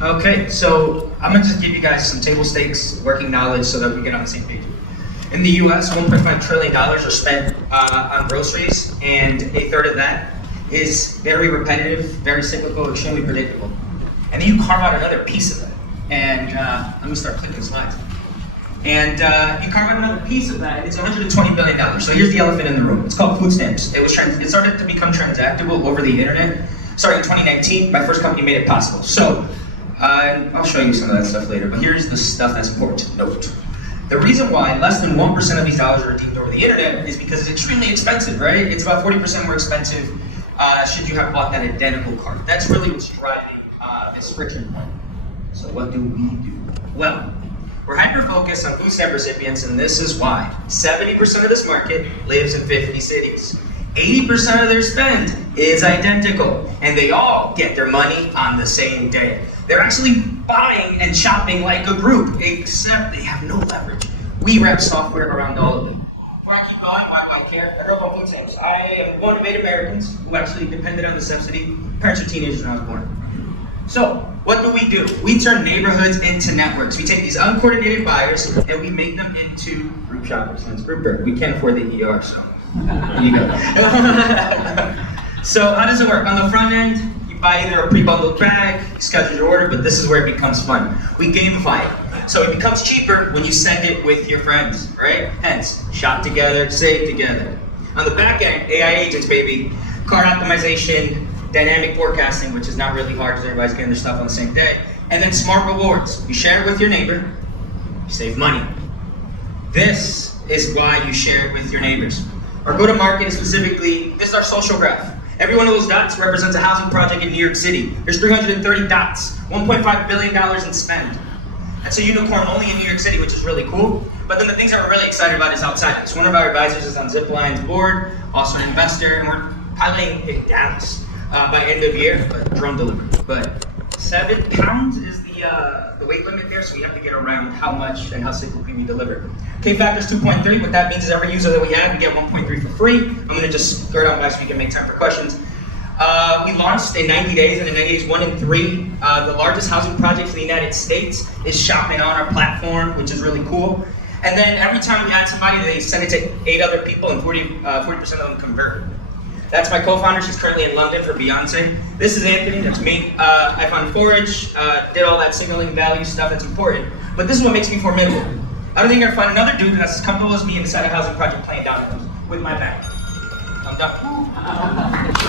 Okay, so I'm gonna just give you guys some table stakes, working knowledge, so that we get on the same page. In the U.S., $1.5 trillion are spent on groceries, and a third of that is very repetitive, very cyclical, extremely predictable. And then you carve out another piece of it, and let me start clicking slides. And you carve out another piece of that, and it's $120 billion. So here's the elephant in the room. It's called food stamps. It started to become transactable over the internet. Starting in 2019, my first company made it possible. So I'll show you some of that stuff later, but here's the stuff that's important to note. The reason why less than 1% of these dollars are redeemed over the internet is because it's extremely expensive, right? It's about 40% more expensive should you have bought that identical cart. That's really what's driving this friction point. So what do we do? Well, we're hyper-focused on food stamp recipients, and this is why. 70% of this market lives in 50 cities. 80% of their spend is identical, and they all get their money on the same day. They're actually buying and shopping like a group, except they have no leverage. We wrap software around all of it. Before I keep going, why do I care? I grew up on food stamps. I am one of 8 Americans who actually depended on the subsidy. Parents were teenagers when I was born. So, what do? We turn neighborhoods into networks. We take these uncoordinated buyers and we make them into group shoppers. And it's Groupr. We can't afford the ER, so there you go. So how does it work? On the front end, you buy either a pre-bundled bag, you schedule your order, but this is where it becomes fun. We gamify it. So it becomes cheaper when you send it with your friends, right? Hence, shop together, save together. On the back end, AI agents, baby. Cart optimization, dynamic forecasting, which is not really hard because everybody's getting their stuff on the same day. And then smart rewards. You share it with your neighbor, you save money. This is why you share it with your neighbors. Our go-to-market is specifically, this is our social graph. Every one of those dots represents a housing project in New York City. There's 330 dots, $1.5 billion in spend. That's a unicorn only in New York City, which is really cool. But then the things that we're really excited about is outside this. One of our advisors is on Zipline's board, also an investor, and we're piloting it Dallas by end of year, but drone delivery. But 7 pounds is the weight limit there, so we have to get around how much and how cyclically we deliver. K-factor is 2.3. What that means is every user that we have, we get 1.3 for free. I'm going to just skirt on by so we can make time for questions. We launched in 90 days, and in 90 days, 1 in 3, the largest housing project in the United States is shopping on our platform, which is really cool. And then every time we add somebody, they send it to 8 other people, and 40% of them convert. That's my co-founder. She's currently in London for Beyonce. This is Anthony. That's me. I found Forage, did all that signaling value stuff that's important. But this is what makes me formidable. I don't think you're gonna find another dude that's as comfortable as me inside a housing project playing dominoes with my back. I'm done.